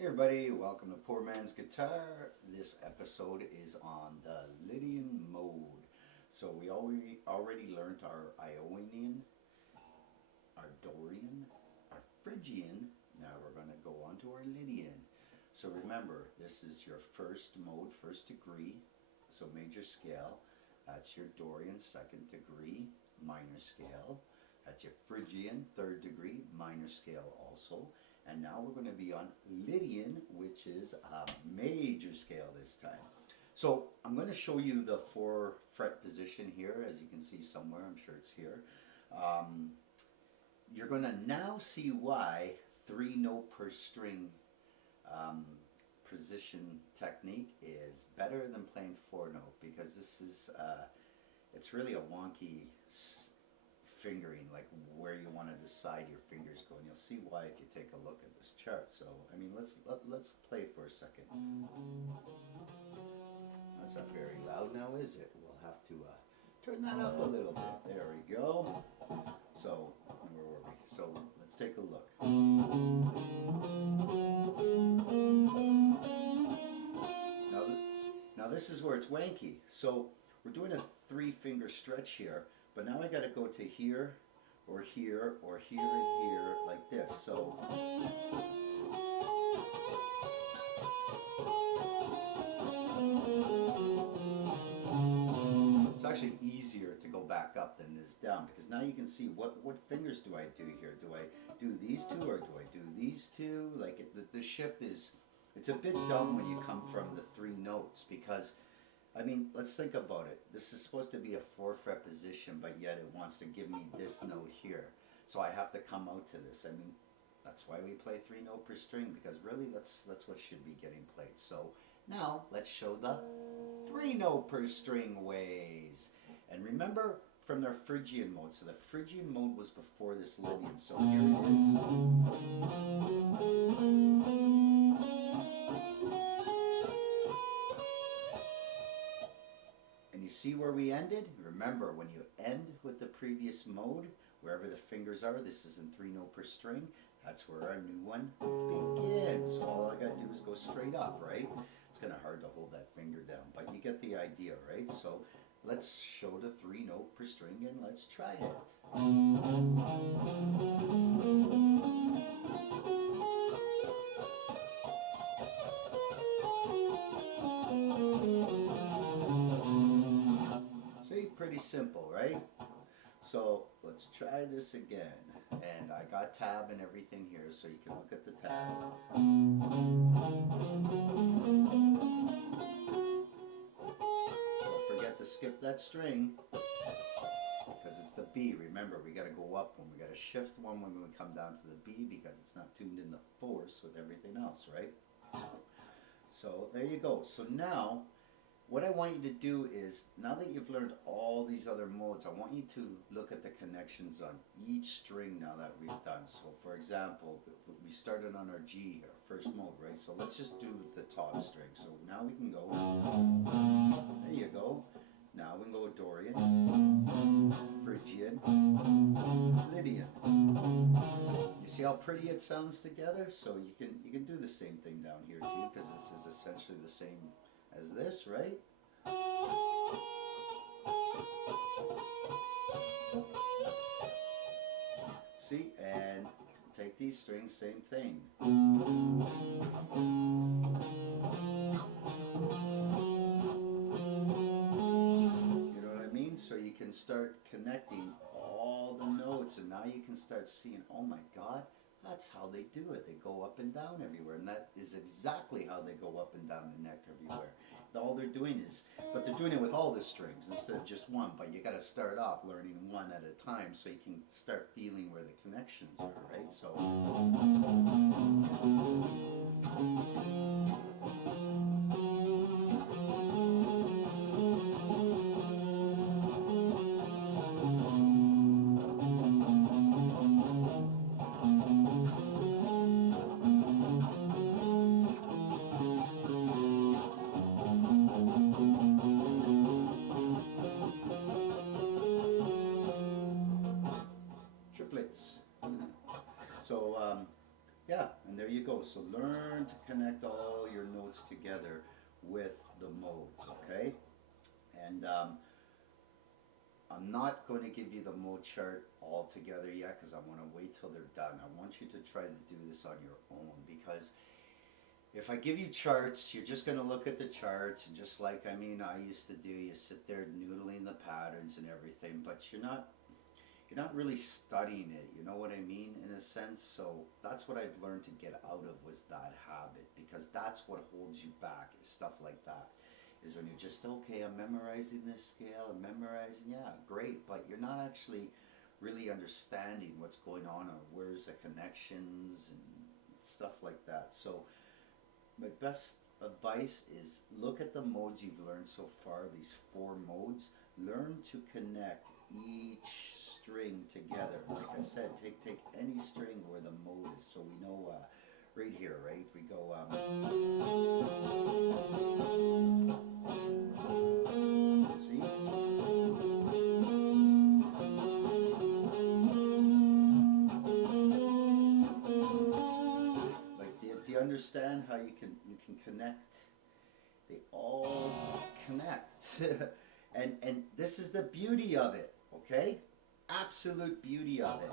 Hey everybody, welcome to Poor Man's Guitar. This episode is on the Lydian Mode. So we already learned our Ionian, our Dorian, our Phrygian. Now we're going to go on to our Lydian. So remember, this is your first mode, first degree, so major scale. That's your Dorian, second degree, minor scale. That's your Phrygian, third degree, minor scale also. And now we're going to be on Lydian, which is a major scale this time. So I'm going to show you the 4 fret position here, as you can see somewhere. I'm sure it's here. You're going to now see why 3 note per string position technique is better than playing 4 note, because this is it's really a wonky fingering, like where you want to decide your fingers go, and you'll see why if you take a look at this chart. So I mean, let's play for a second. That's not very loud now, is it? We'll have to turn that up a little bit. There we go. So where were we? So let's take a look. Now this is where it's wanky. So we're doing a 3-finger stretch here, but now I got to go to here, or here, or here, and here, like this. So it's actually easier to go back up than it is down, because now you can see what fingers do I do here. Do I do these 2, or do I do these 2? Like the shift is, it's a bit dumb when you come from the 3 notes, because I mean, let's think about it. This is supposed to be a 4-fret position, but yet it wants to give me this note here. So I have to come out to this. I mean, that's why we play 3 note per string, because really that's what should be getting played. So now let's show the 3 note per string ways. And remember from their Phrygian mode. So the Phrygian mode was before this Lydian. So here it is. See where we ended? Remember, when you end with the previous mode, wherever the fingers are, this is in 3 note per string, that's where our new one begins. So all I gotta do is go straight up, right? It's kind of hard to hold that finger down, but you get the idea, right? So let's show the 3 note per string and let's try it. Pretty simple, right? So let's try this again. And I got tab and everything here, so you can look at the tab. Don't forget to skip that string, because it's the B. Remember, we got to go up one. We got to shift one when we come down to the B, because it's not tuned in the 4th with everything else, right? So there you go. So now what I want you to do is, now that you've learned all these other modes, I want you to look at the connections on each string now that we've done. So for example, we started on our G here, first mode, right? So let's just do the top string. So now we can go, there you go. Now we can go Dorian, Phrygian, Lydian. You see how pretty it sounds together? So you can do the same thing down here too, because this is essentially the same as this, right? See, and take these strings, same thing. You know what I mean? So you can start connecting all the notes, and now you can start seeing, oh my God, that's how they do it. They go up and down everywhere, and that is exactly how they go up and down the neck everywhere. All they're doing is, but they're doing it with all the strings instead of just one, but you got to start off learning one at a time so you can start feeling where the connections are, right? So triplets. So yeah, and there you go. go. So learn to connect all your notes together with the modes, okay? And I'm not going to give you the mode chart all together yet because I want to wait till they're done. I want you to try to do this on your own, because if I give you charts, you're just going to look at the charts, and just like, I used to do, you sit there noodling the patterns and everything, but you're not really studying it, you know what I mean, in a sense. So that's what I've learned to get out of, was that habit, because that's what holds you back, is stuff like that. Is when you're just, okay, I'm memorizing this scale, I'm memorizing, yeah, great, but you're not actually really understanding what's going on, or where's the connections and stuff like that. So my best advice is look at the modes you've learned so far, these 4 modes. Learn to connect each string together. Like I said, take any string where the mode is. So we know right here, right? We go see? Like, do you understand how you can connect? They all connect. and this is the beauty of it, okay? Absolute beauty of it.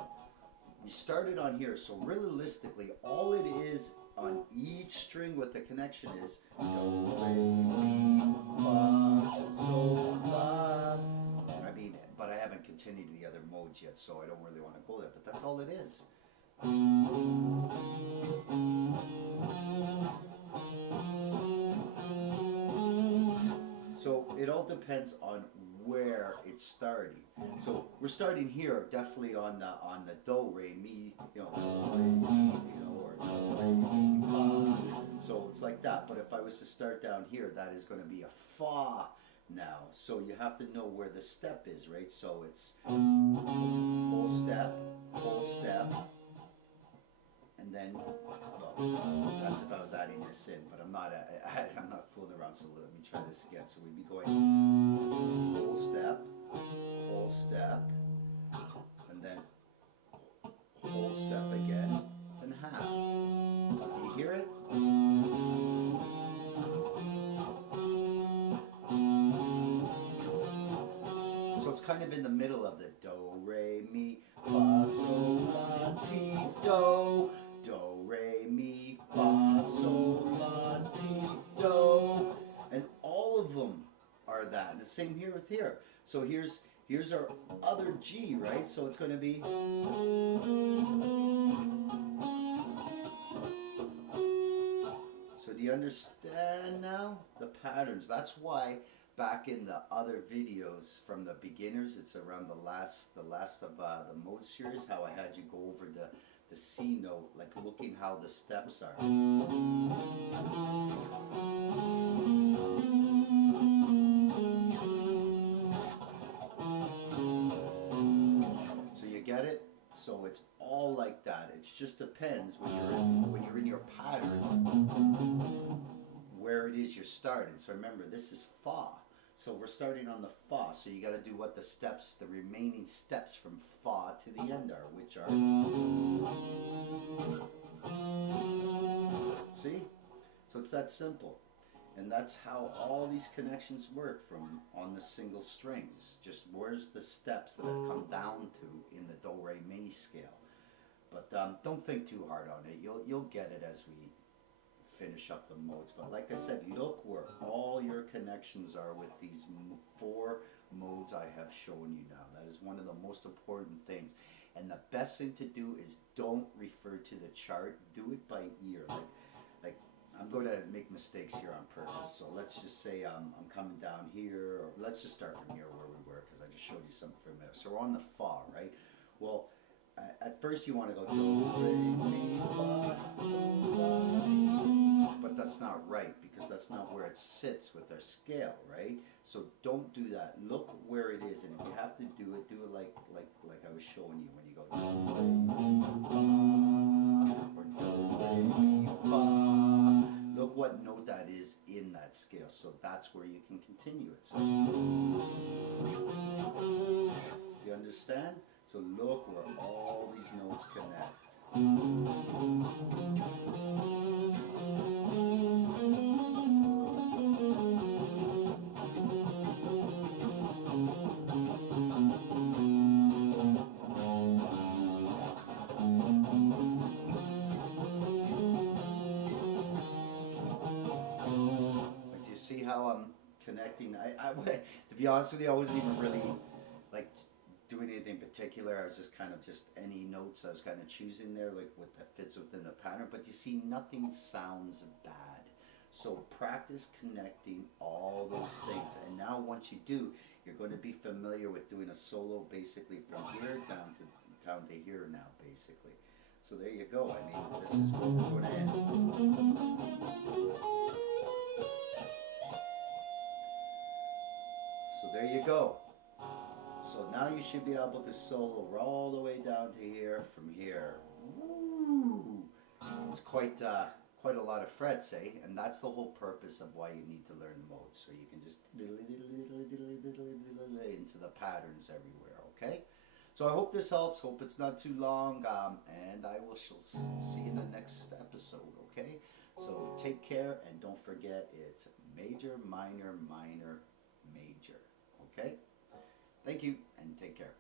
You started on here, so realistically, all it is on each string with the connection is do, re, mi, fa, sol, la. But I haven't continued the other modes yet, so I don't really want to go there, but that's all it is. So it all depends on where it's starting. So we're starting here, definitely on the do, re, mi, do, re, mi, or do, re, mi, fa. So it's like that. But if I was to start down here, that is going to be a fa now. So you have to know where the step is, right? So it's whole step, and then, well, that's if I was adding this in, but I'm not fooling around, so let me try this again. So we'd be going whole step, and then whole step again, and half. So do you hear it? So it's kind of in the middle of the do, re, mi, fa, sol, la, ti, do. Do, re, mi, fa, sol, la, ti, do. And all of them are that. And the same here with here. So here's our other G, right? So it's going to be. So do you understand now the patterns? That's why back in the other videos from the beginners, it's around the last of the mode series, how I had you go over the C note, like looking how the steps are. So you get it? So it's all like that. It just depends when you're in your pattern where it is you're starting. So remember, this is fa. So we're starting on the fa. So you got to do what the remaining steps from fa to the end are, which are. See? So it's that simple. And that's how all these connections work from on the single strings. Just where's the steps that I've come down to in the do, re, mi scale. But don't think too hard on it. You'll get it as we finish up the modes. But like I said, look where all your connections are with these 4 modes I have shown you now. That is one of the most important things. And the best thing to do is don't refer to the chart. Do it by ear. Like I'm going to make mistakes here on purpose. So let's just say I'm coming down here, or let's just start from here where we were, because I just showed you something familiar. So we're on the fa, right? Well, at first you want to go do, re, mi, fa, sol, la, ti. But that's not right, because that's not where it sits with our scale, right? So don't do that. Look where it is, and if you have to do it like I was showing you when you go do, re, mi, fa, or do, re, mi, fa. Look what note that is in that scale. So that's where you can continue it. So, you understand? So look where all these notes connect. But do you see how I'm connecting? To be honest with you, I wasn't even really like doing anything particular. I was just kind of just any notes I was kind of choosing there, like what that fits within the pattern. But you see, nothing sounds bad. So practice connecting all those things. And now once you do, you're going to be familiar with doing a solo basically from here down to here now, basically. So there you go. I mean, this is where we're going to end. So there you go. So now you should be able to solo all the way down to here from here. Woo! It's quite a lot of frets, eh? And that's the whole purpose of why you need to learn modes. So you can just into the patterns everywhere, okay? So I hope this helps. Hope it's not too long. And I will see you in the next episode, okay? So take care and don't forget it's major, minor, minor, major, okay? Thank you and take care.